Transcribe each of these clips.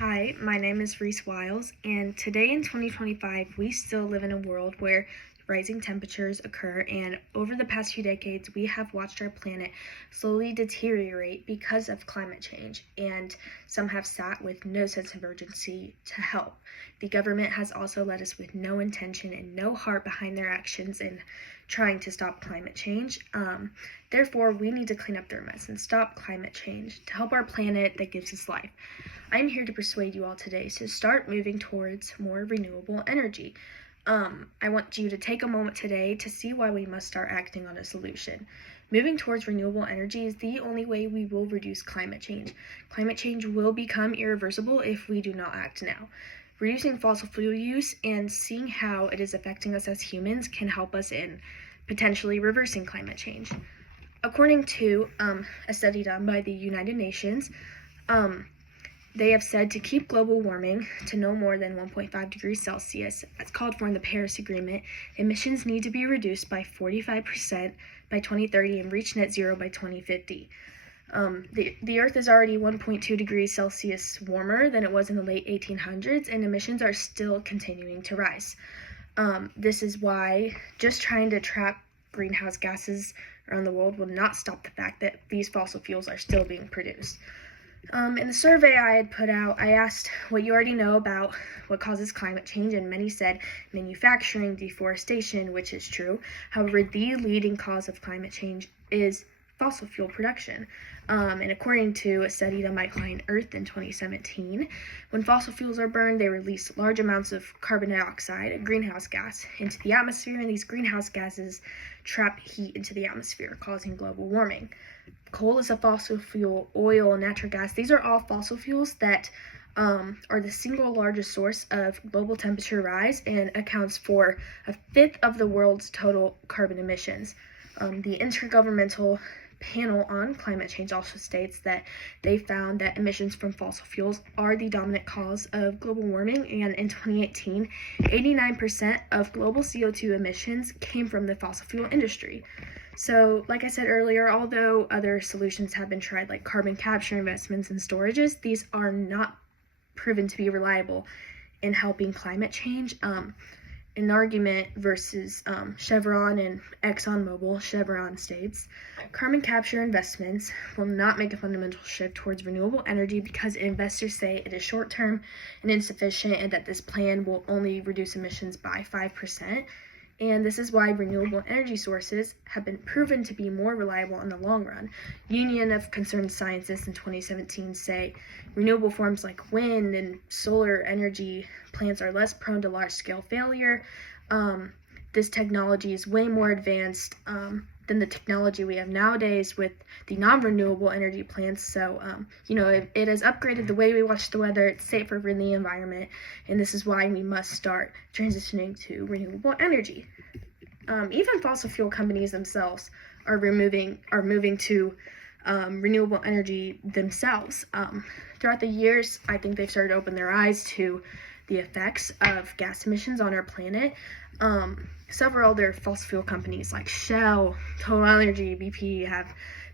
Hi, my name is Reese Wiles, and today in 2025, we still live in a world where rising temperatures occur, and over the past few decades, we have watched our planet slowly deteriorate because of climate change, and some have sat with no sense of urgency to help. The government has also led us with no intention and no heart behind their actions in trying to stop climate change. Therefore, we need to clean up their mess and stop climate change to help our planet that gives us life. I'm here to persuade you all today to start moving towards more renewable energy. I want you to take a moment today to see why we must start acting on a solution. Moving towards renewable energy is the only way we will reduce climate change. Climate change will become irreversible if we do not act now. Reducing fossil fuel use and seeing how it is affecting us as humans can help us in potentially reversing climate change. According to a study done by the United Nations, they have said to keep global warming to no more than 1.5 degrees Celsius, as called for in the Paris Agreement, emissions need to be reduced by 45% by 2030 and reach net zero by 2050. The Earth is already 1.2 degrees Celsius warmer than it was in the late 1800s, and emissions are still continuing to rise. This is why just trying to trap greenhouse gases around the world will not stop the fact that these fossil fuels are still being produced. In the survey I had put out, I asked what you already know about what causes climate change, and many said manufacturing, deforestation, which is true. However, the leading cause of climate change is fossil fuel production. And according to a study done by Klein Earth in 2017, when fossil fuels are burned, they release large amounts of carbon dioxide, a greenhouse gas, into the atmosphere, and these greenhouse gases trap heat into the atmosphere, causing global warming. Coal is a fossil fuel, oil, natural gas. These are all fossil fuels that are the single largest source of global temperature rise and accounts for a fifth of the world's total carbon emissions. The Intergovernmental Panel on Climate Change also states that they found that emissions from fossil fuels are the dominant cause of global warming, and in 2018, 89% of global CO2 emissions came from the fossil fuel industry. So, like I said earlier, although other solutions have been tried, like carbon capture investments and storages, these are not proven to be reliable in helping climate change. An argument versus Chevron and ExxonMobil. Chevron states, carbon capture investments will not make a fundamental shift towards renewable energy because investors say it is short-term and insufficient, and that this plan will only reduce emissions by 5%. And this is why renewable energy sources have been proven to be more reliable in the long run. Union of Concerned Scientists in 2017 say renewable forms like wind and solar energy plants are less prone to large-scale failure. This technology is way more advanced than the technology we have nowadays with the non-renewable energy plants. So, it has upgraded the way we watch the weather. It's safer for the environment, and this is why we must start transitioning to renewable energy. Even fossil fuel companies themselves are moving to renewable energy themselves. Throughout the years, I think they've started to open their eyes to the effects of gas emissions on our planet. Several other fossil fuel companies like Shell, Total Energy, BP have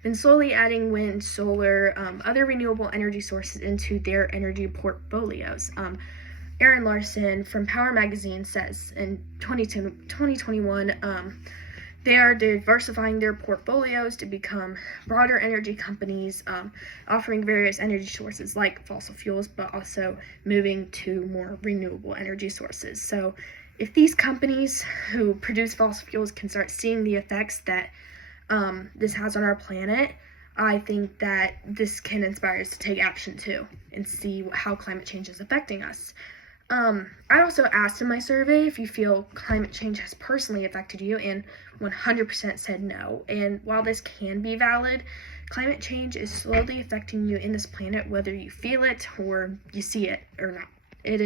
been slowly adding wind, solar, other renewable energy sources into their energy portfolios. Aaron Larson from Power Magazine says in 2021, they are diversifying their portfolios to become broader energy companies, offering various energy sources like fossil fuels, but also moving to more renewable energy sources. So if these companies who produce fossil fuels can start seeing the effects that this has on our planet, I think that this can inspire us to take action too and see how climate change is affecting us. I also asked in my survey if you feel climate change has personally affected you, and 100% said no. And while this can be valid, climate change is slowly affecting you in this planet, whether you feel it or you see it or not. It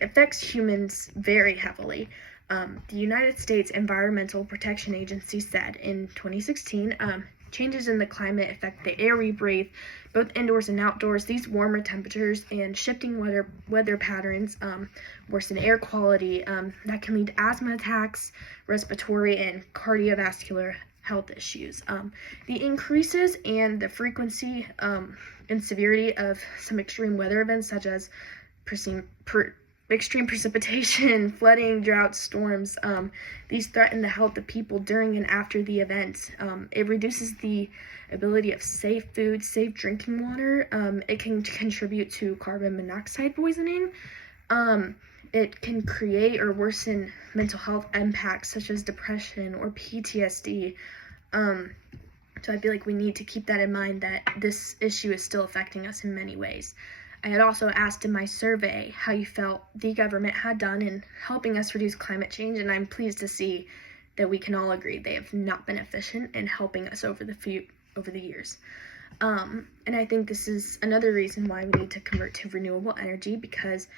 affects humans very heavily. The United States Environmental Protection Agency said in 2016, changes in the climate affect the air we breathe, both indoors and outdoors. These warmer temperatures and shifting weather patterns worsen air quality. That can lead to asthma attacks, respiratory, and cardiovascular health issues. The increases and the frequency and severity of some extreme weather events such as extreme precipitation, flooding, droughts, storms. These threaten the health of people during and after the event. It reduces the ability of safe food, safe drinking water. It can contribute to carbon monoxide poisoning. It can create or worsen mental health impacts such as depression or PTSD. So I feel like we need to keep that in mind, that this issue is still affecting us in many ways. I had also asked in my survey how you felt the government had done in helping us reduce climate change, and I'm pleased to see that we can all agree they have not been efficient in helping us over the years. And I think this is another reason why we need to convert to renewable energy, because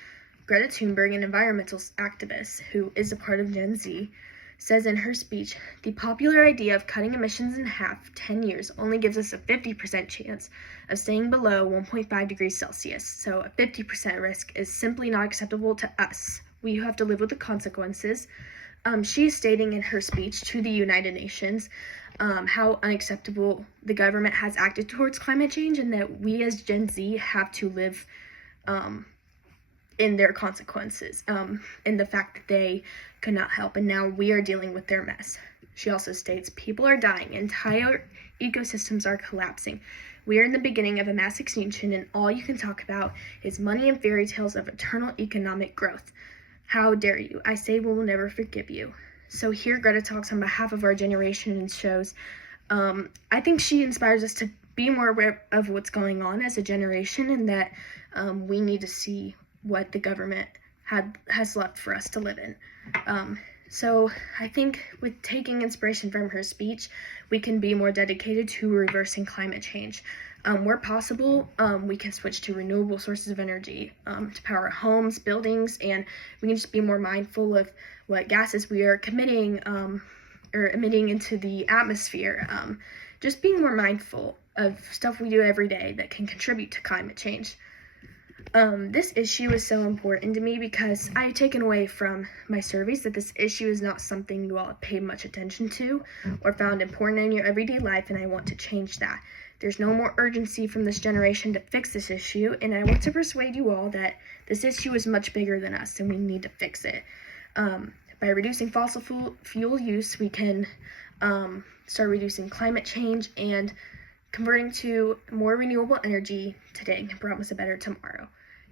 Greta Thunberg, an environmental activist who is a part of Gen Z, says in her speech, the popular idea of cutting emissions in half 10 years only gives us a 50% chance of staying below 1.5 degrees Celsius. So a 50% risk is simply not acceptable to us. We have to live with the consequences. She is stating in her speech to the United Nations how unacceptable the government has acted towards climate change, and that we as Gen Z have to live in their consequences, and the fact that they could not help, and now we are dealing with their mess. She also states, people are dying, entire ecosystems are collapsing. We are in the beginning of a mass extinction, and all you can talk about is money and fairy tales of eternal economic growth. How dare you? I say we will never forgive you. So here Greta talks on behalf of our generation and shows, I think she inspires us to be more aware of what's going on as a generation, and that we need to see what the government has left for us to live in. So I think with taking inspiration from her speech, we can be more dedicated to reversing climate change. Where possible, we can switch to renewable sources of energy to power homes, buildings, and we can just be more mindful of what gases we are emitting into the atmosphere. Just being more mindful of stuff we do every day that can contribute to climate change. This issue is so important to me because I've taken away from my surveys that this issue is not something you all have paid much attention to or found important in your everyday life, and I want to change that. There's no more urgency from this generation to fix this issue, and I want to persuade you all that this issue is much bigger than us and we need to fix it. By reducing fossil fuel use, we can start reducing climate change, and converting to more renewable energy today can promise a better tomorrow.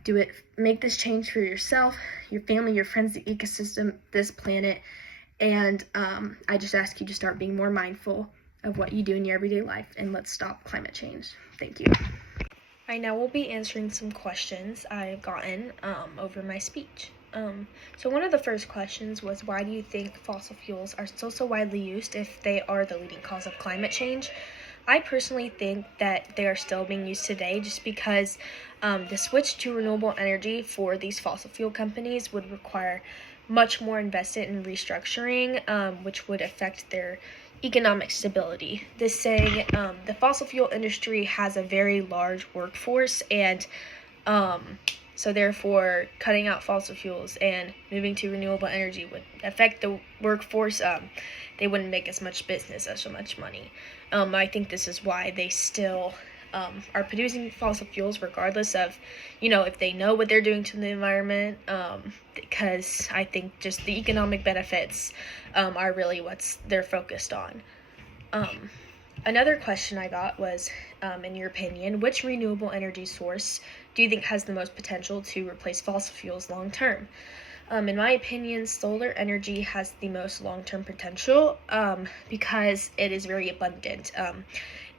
Do it. Make this change for yourself, your family, your friends, the ecosystem, this planet, and I just ask you to start being more mindful of what you do in your everyday life, and let's stop climate change. Thank you. I now will be answering some questions I've gotten over my speech. So one of the first questions was, why do you think fossil fuels are still so widely used if they are the leading cause of climate change? I personally think that they are still being used today just because the switch to renewable energy for these fossil fuel companies would require much more investment in restructuring, which would affect their economic stability. This saying, the fossil fuel industry has a very large workforce, and so therefore cutting out fossil fuels and moving to renewable energy would affect the workforce. They wouldn't make as much business, as much money. I think this is why they still are producing fossil fuels regardless of, if they know what they're doing to the environment, because I think just the economic benefits are really what they're focused on. Another question I got was, in your opinion, which renewable energy source do you think has the most potential to replace fossil fuels long term? In my opinion, solar energy has the most long-term potential because it is very abundant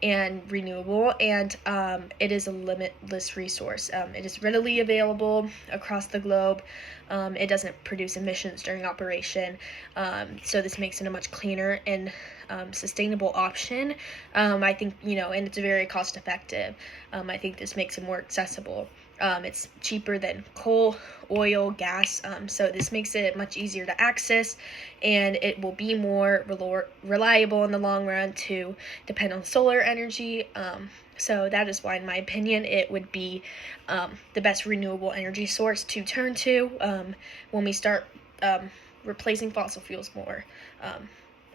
and renewable, and it is a limitless resource. It is readily available across the globe. It doesn't produce emissions during operation, so this makes it a much cleaner and sustainable option. I think, and it's very cost effective. I think this makes it more accessible. It's cheaper than coal, oil, gas, so this makes it much easier to access, and it will be more reliable in the long run to depend on solar energy. So that is why, in my opinion, it would be the best renewable energy source to turn to when we start replacing fossil fuels more.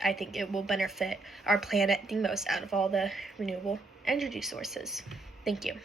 I think it will benefit our planet the most out of all the renewable energy sources. Thank you.